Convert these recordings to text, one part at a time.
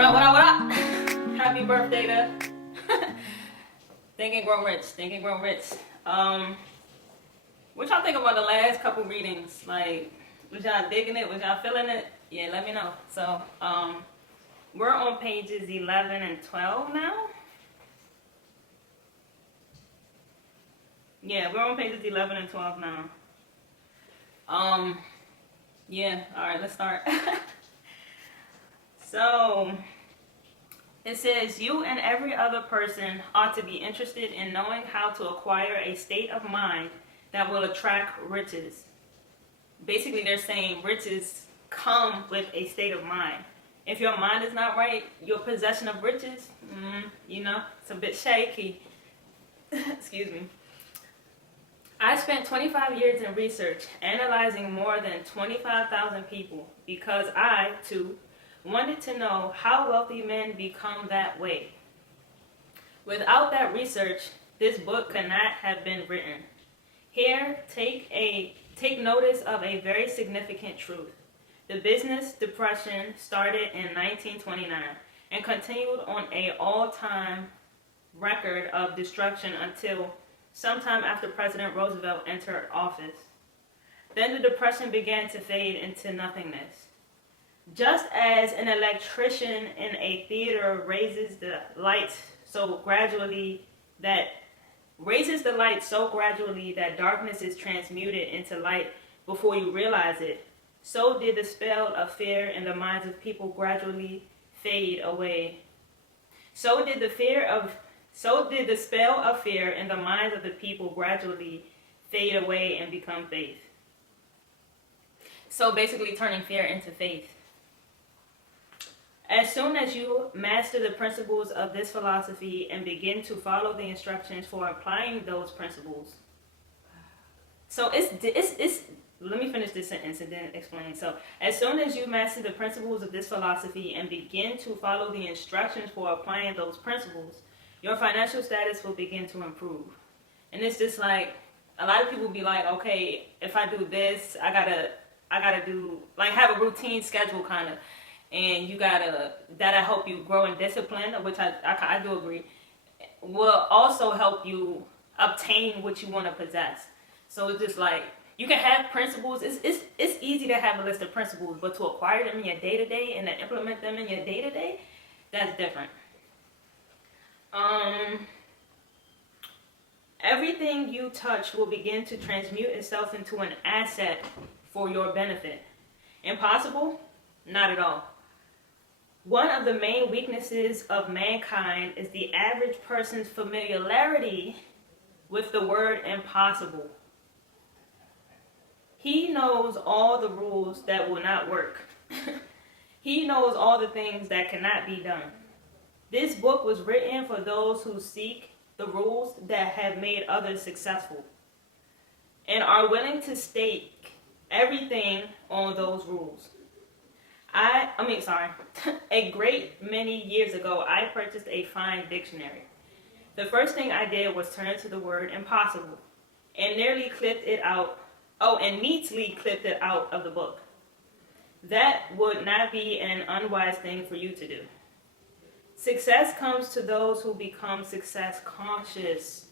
What up, what up, what up? Happy birthday to Think and Grow Rich. Think and Grow Rich. What y'all think about the last couple readings? Like, was y'all digging it? Was y'all feeling it? Yeah, let me know. So, we're on pages 11 and 12 now. Yeah, we're on pages 11 and 12 now. Yeah, alright, let's start. So, it says, you and every other person ought to be interested in knowing how to acquire a state of mind that will attract riches. Basically, they're saying riches come with a state of mind. If your mind is not right, your possession of riches, it's a bit shaky. Excuse me. I spent 25 years in research, analyzing more than 25,000 people, because I, too, wanted to know how wealthy men become that way. Without that research, this book could not have been written. Here, take notice of a very significant truth. The business depression started in 1929 and continued on an all-time record of destruction until sometime after President Roosevelt entered office. Then the depression began to fade into nothingness. Just as an electrician in a theater raises the light so gradually that darkness is transmuted into light before you realize it, so did the spell of fear in the minds of people gradually fade away. So did the spell of fear in the minds of the people gradually fade away and become faith. So basically turning fear into faith. As soon as you master the principles of this philosophy and begin to follow the instructions for applying those principles. So let me finish this sentence and then explain. So, as soon as you master the principles of this philosophy and begin to follow the instructions for applying those principles, your financial status will begin to improve. And it's just like, a lot of people be like, okay, if I do this, I gotta do, like, have a routine schedule kind of. And that'll help you grow in discipline, which I do agree, will also help you obtain what you want to possess. So it's just like, you can have principles. It's easy to have a list of principles, but to acquire them in your day-to-day and to implement them in your day-to-day, that's different. Everything you touch will begin to transmute itself into an asset for your benefit. Impossible? Not at all. One of the main weaknesses of mankind is the average person's familiarity with the word impossible. He knows all the rules that will not work. He knows all the things that cannot be done. This book was written for those who seek the rules that have made others successful and are willing to stake everything on those rules. A great many years ago, I purchased a fine dictionary. The first thing I did was turn to the word impossible and neatly clipped it out of the book. That would not be an unwise thing for you to do. Success comes to those who become success conscious.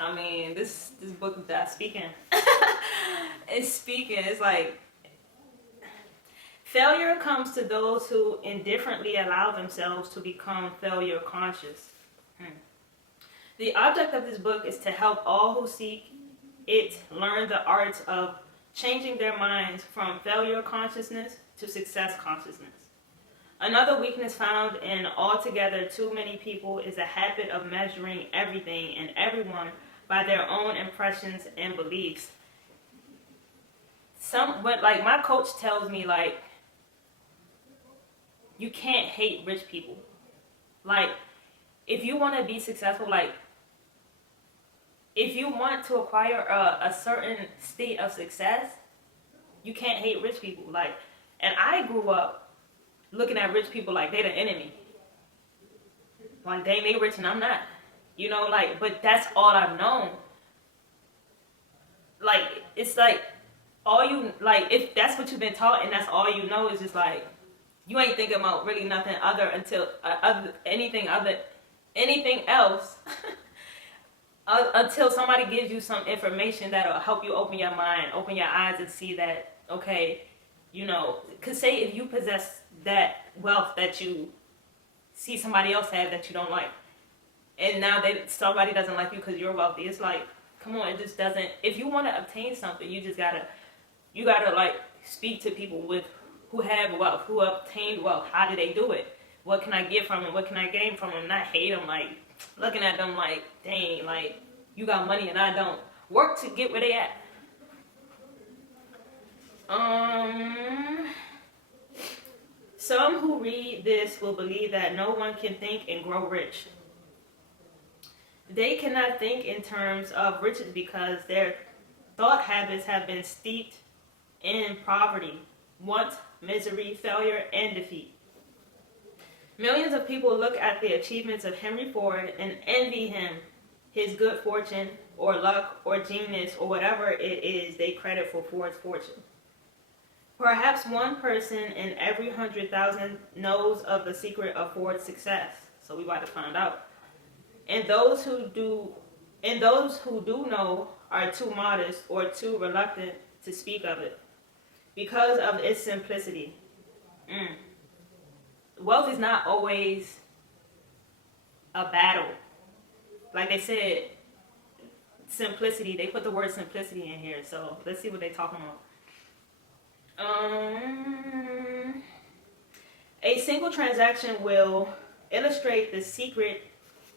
I mean, this book is that speaking. It's like, failure comes to those who indifferently allow themselves to become failure conscious. The object of this book is to help all who seek it learn the art of changing their minds from failure consciousness to success consciousness. Another weakness found in altogether too many people is a habit of measuring everything and everyone by their own impressions and beliefs. Like my coach tells me, like, you can't hate rich people. Like, if you want to be successful, like, if you want to acquire a certain state of success, you can't hate rich people. Like, and I grew up looking at rich people like they're the enemy. Like, they rich and I'm not. But that's all I've known. Like, it's like, if that's what you've been taught and that's all you know, is just like, you ain't thinking about really nothing other until anything else until somebody gives you some information that'll help you open your mind, open your eyes, and see that, okay, you know, because say if you possess that wealth that you see somebody else have that you don't like, and now somebody doesn't like you because you're wealthy, it's like, come on, it just doesn't. If you want to obtain something, you gotta like speak to people who have wealth, who obtained wealth. How do they do it? What can I get from them? What can I gain from them? Not hate them, like looking at them like, dang, like you got money and I don't. Work to get where they at. Some who read this will believe that no one can think and grow rich. They cannot think in terms of riches because their thought habits have been steeped in poverty, want, misery, failure, and defeat. Millions of people look at the achievements of Henry Ford and envy him, his good fortune, or luck, or genius, or whatever it is they credit for Ford's fortune. Perhaps one person in every 100,000 knows of the secret of Ford's success, so we about to find out. And those who do know are too modest or too reluctant to speak of it because of its simplicity. Wealth is not always a battle. Like they said, simplicity, they put the word simplicity in here, so let's see what they're talking about. A single transaction will illustrate the secret,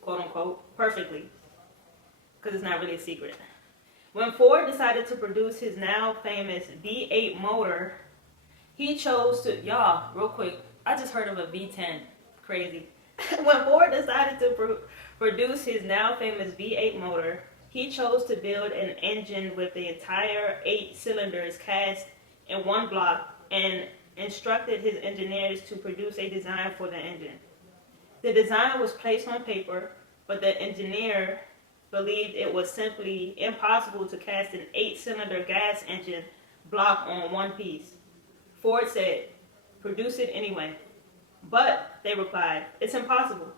quote unquote, perfectly, because it's not really a secret. When Ford decided to produce his now famous V8 motor, he chose to, y'all, real quick, I just heard of a V10, crazy. When Ford decided to produce his now famous V8 motor, he chose to build an engine with the entire 8 cylinders cast in one block and instructed his engineers to produce a design for the engine. The design was placed on paper, but the engineer believed it was simply impossible to cast an 8-cylinder gas engine block on one piece. Ford said, "Produce it anyway." But, they replied, "It's impossible."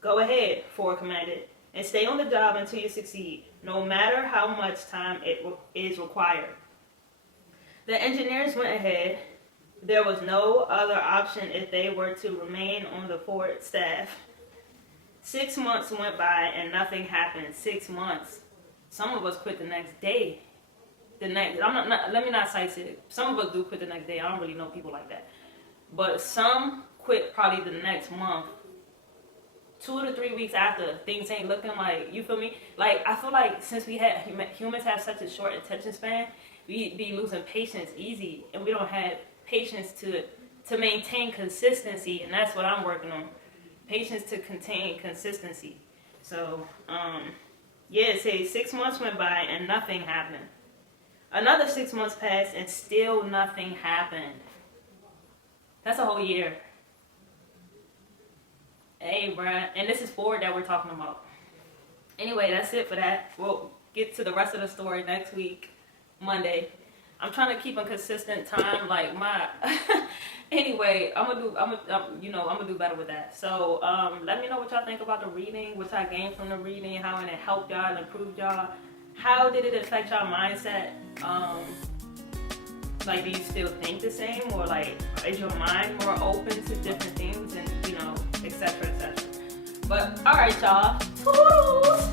"Go ahead," Ford commanded, "and stay on the job until you succeed, no matter how much time it is required." The engineers went ahead. There was no other option if they were to remain on the Ford staff. 6 months went by and nothing happened. 6 months. Some of us quit the next day. Let me not cite it. Some of us do quit the next day. I don't really know people like that. But some quit probably the next month. 2 to 3 weeks after, things ain't looking like, you feel me? Like, I feel like since humans have such a short attention span, we be losing patience easy, and we don't have patience to maintain consistency, and that's what I'm working on. Patience to contain consistency. So, yeah, it says 6 months went by and nothing happened. Another 6 months passed and still nothing happened. That's a whole year. Hey, bruh. And this is Ford that we're talking about. Anyway, that's it for that. We'll get to the rest of the story next week, Monday. I'm trying to keep a consistent time, like my. Anyway, I'm gonna do better with that. So, let me know what y'all think about the reading, what y'all gained from the reading, how it helped y'all, improved y'all. How did it affect y'all mindset? Like, do you still think the same, or like, is your mind more open to different things, and etc., etc. But all right, y'all. Toodles.